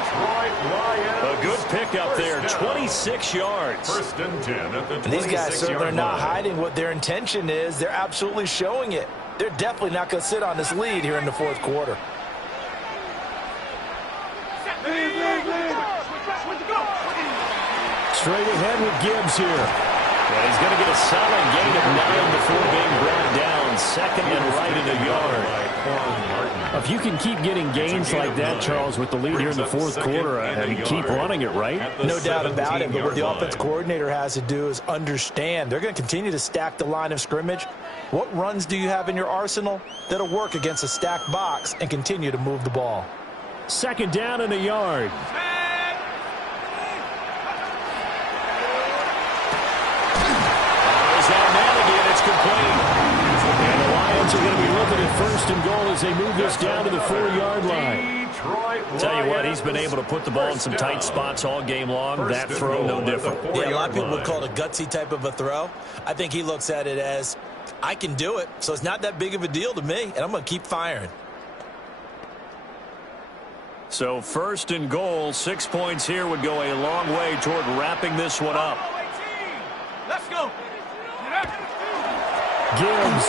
A good pickup there, 26 yards. First and 10 at the 26-yard line. And these guys certainly are not hiding what their intention is. They're absolutely showing it. They're definitely not going to sit on this lead here in the fourth quarter. Straight ahead with Gibbs here. Well, he's going to get a solid gain of 9 before being brought down. 2nd and right in a yard. If you can keep getting gains like that, Charles, with the lead here in the fourth quarter, and keep running it, right? No doubt about it, but what the offense coordinator has to do is understand. They're going to continue to stack the line of scrimmage. What runs do you have in your arsenal that'll work against a stacked box and continue to move the ball? 2nd down and a yard. And the Lions are going to be looking at 1st and goal as they move this down to the 4-yard line. Tell you what, he's been able to put the ball in some tight spots all game long. That throw, no different. Yeah, a lot of people would call it a gutsy type of a throw. I think he looks at it as, I can do it, so it's not that big of a deal to me, and I'm going to keep firing. So 1st and goal, 6 points here would go a long way toward wrapping this one up. Let's go. Gibbs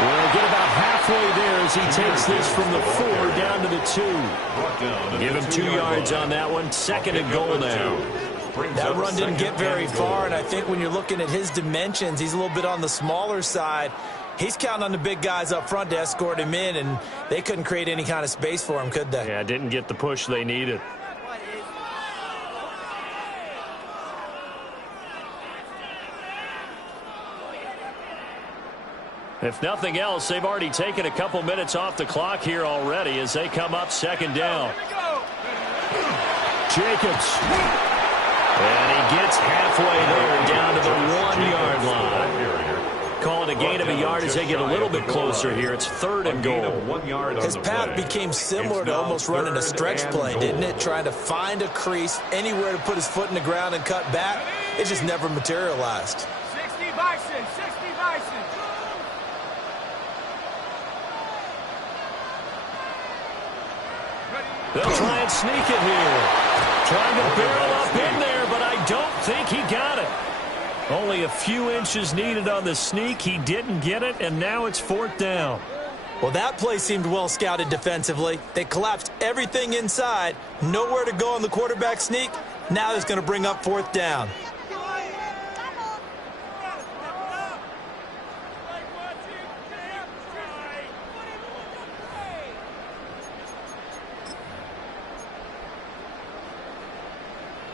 will get about halfway there as he takes this from the 4 down to the 2. Give him 2 yards on that one. 2nd and goal now. That run didn't get very far, and I think when you're looking at his dimensions, he's a little bit on the smaller side. He's counting on the big guys up front to escort him in, and they couldn't create any kind of space for him, could they? Yeah, didn't get the push they needed. If nothing else, they've already taken a couple minutes off the clock here already as they come up 2nd down. Jacobs. And he gets halfway there down to the 1-yard line. Calling a gain of a yard as they get a little bit closer here. It's 3rd and goal. His path became similar to almost running a stretch play, didn't it? Trying to find a crease, anywhere to put his foot in the ground and cut back. It just never materialized. 60 Bison, 60 Bison. They'll try and sneak it here. Trying to barrel up in there, but I don't think he got it. Only a few inches needed on the sneak. He didn't get it, and now it's 4th down. Well, that play seemed well scouted defensively. They collapsed everything inside. Nowhere to go on the quarterback sneak. Now it's going to bring up 4th down.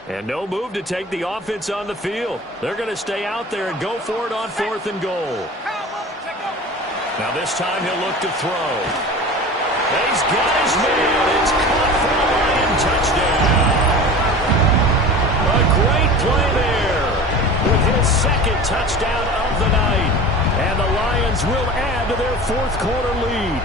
And no move to take the offense on the field. They're going to stay out there and go for it on 4th and goal. Now this time he'll look to throw. He's got his man. It's caught for a Lion touchdown. A great play there with his 2nd touchdown of the night. And the Lions will add to their 4th quarter lead.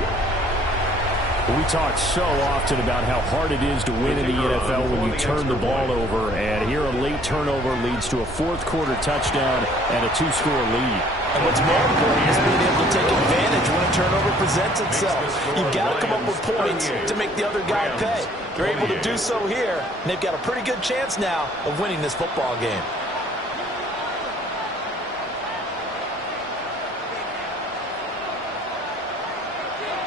We talk so often about how hard it is to win in the NFL when you turn the ball over, and here a late turnover leads to a fourth-quarter touchdown and a two-score lead. And what's more important is being able to take advantage when a turnover presents itself. You've got to come up with points to make the other guy pay. They're able to do so here, and they've got a pretty good chance now of winning this football game.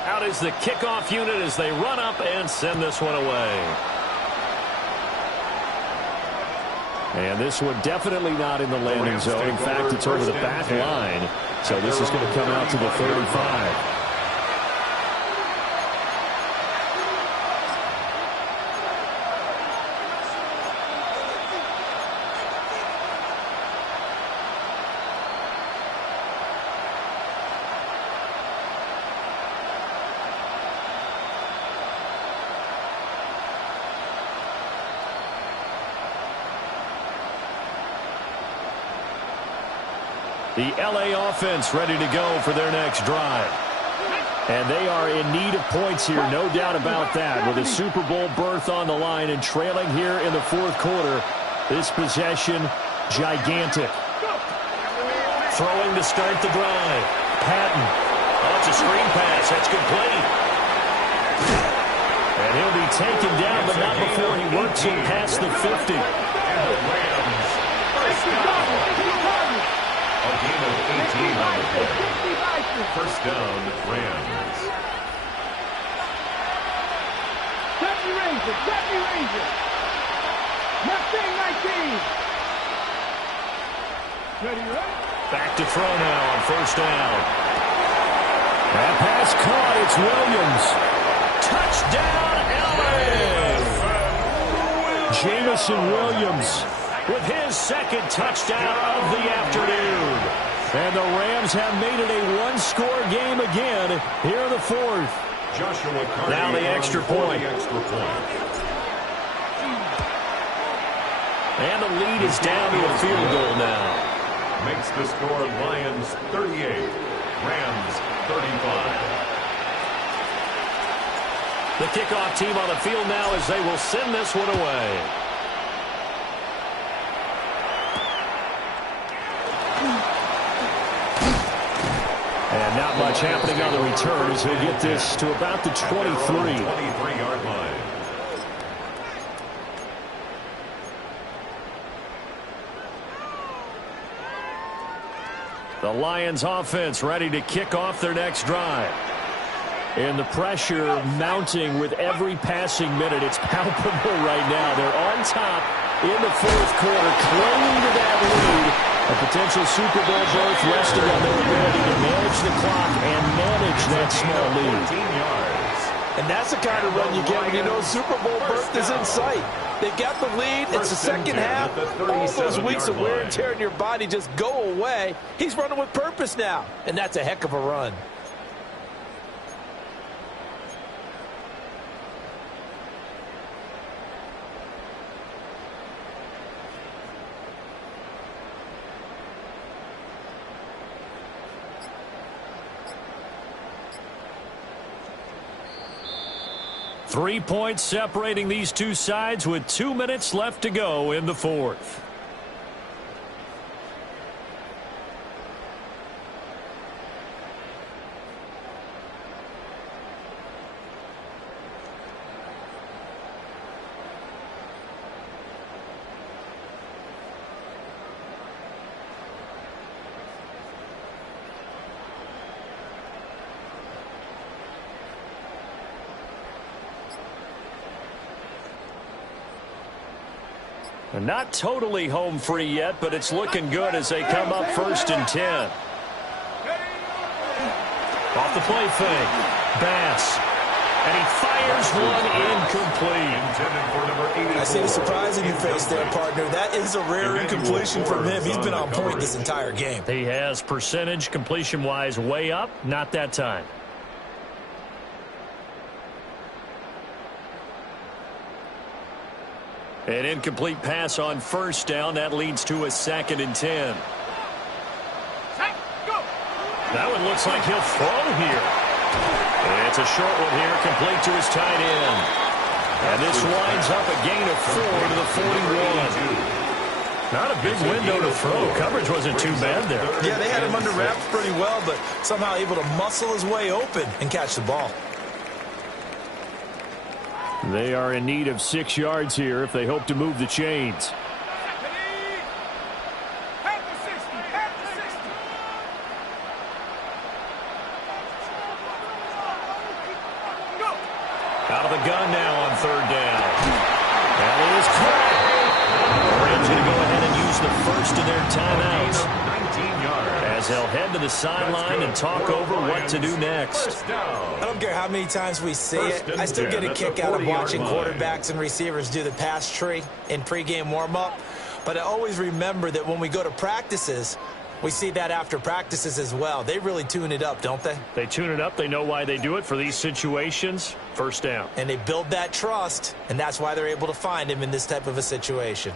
Out is the kickoff unit as they run up and send this one away. And this one definitely not in the landing zone. In fact, it's over the back line. So this is going to come out to the 35. The LA offense ready to go for their next drive. And they are in need of points here, no doubt about that. With a Super Bowl berth on the line and trailing here in the fourth quarter, this possession, gigantic. Throwing to start the drive. Patton. Oh, it's a screen pass. That's complete. And he'll be taken down, but not before he works him past the 50. A game of 18 on the play. First down, Rams. Jackie Ranger, Jackie Ranger. Mustang 19. Ready, right? Back to throw now on first down. That pass caught. It's Williams. Touchdown, LA! Jamison Williams with his second touchdown of the afternoon. And the Rams have made it a one-score game again here in the fourth. Joshua Carter now the extra point. And the lead is down to a field goal now. Makes the score Lions 38, Rams 35. The kickoff team on the field now as they will send this one away. And not much happening on the return as they get this to about the 23. 23-yard line. The Lions offense ready to kick off their next drive. And the pressure mounting with every passing minute. It's palpable right now. They're on top in the fourth quarter, clinging to that lead. A potential Super Bowl berth resting on their ability to manage the clock and manage that small lead. 14 yards. And that's the kind of run you get when you know Super Bowl berth is in sight. They've got the lead. It's the second half. All those weeks of wear and tear in your body just go away. He's running with purpose now, and that's a heck of a run. Three points separating these two sides with 2 minutes left to go in the fourth. And not totally home free yet, but it's looking good as they come up 1st and 10. Off the play fake. Bass. And he fires one incomplete. I see the surprise in your face there, partner. That is a rare incompletion from him. He's been on point this entire game. He has percentage completion-wise way up. Not that time. An incomplete pass on first down. That leads to a 2nd and 10. That one looks like he'll throw here. It's a short one here, complete to his tight end. And this winds up a gain of 4 to the 41. Not a big window to throw. Coverage wasn't too bad there. Yeah, they had him under wraps pretty well, but somehow able to muscle his way open and catch the ball. They are in need of 6 yards here if they hope to move the chains. Out of the gun now on 3rd down. That is caught. The Rams going to go ahead and use the first of their timeouts, 19 yards. as they'll head to the sideline and talk over what to do next. I don't care how many times we see it. I still get a kick out of watching quarterbacks and receivers do the pass tree in pregame warm-up. But I always remember that when we go to practices, we see that after practices as well. They really tune it up, don't they? They tune it up. They know why they do it for these situations. First down. And they build that trust, and that's why they're able to find him in this type of a situation.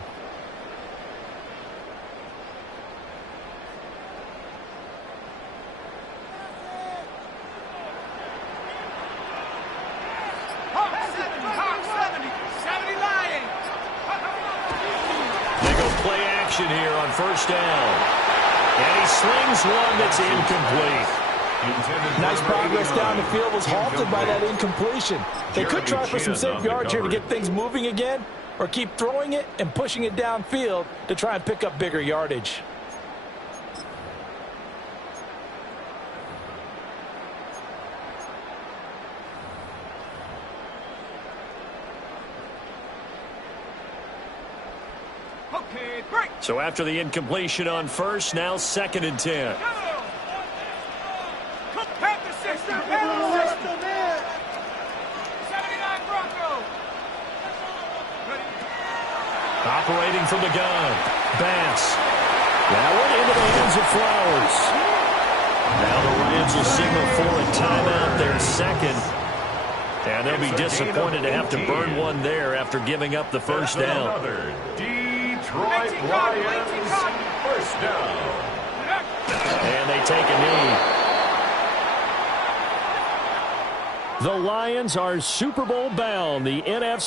They go play action here on 1st down. And he slings one that's incomplete. Nice progress down the field was halted by that incompletion. They could try for some safe yards here to get things moving again, or keep throwing it and pushing it downfield to try and pick up bigger yardage. So after the incompletion on 1st, now 2nd and 10. Operating from the gun. Bass. That one into the hands of Flowers. Now the Rams will signal for a timeout, their 2nd. And they'll be disappointed to have to burn one there after giving up the 1st down. Detroit Lions, 1st down. And they take a knee. The Lions are Super Bowl bound. The NFC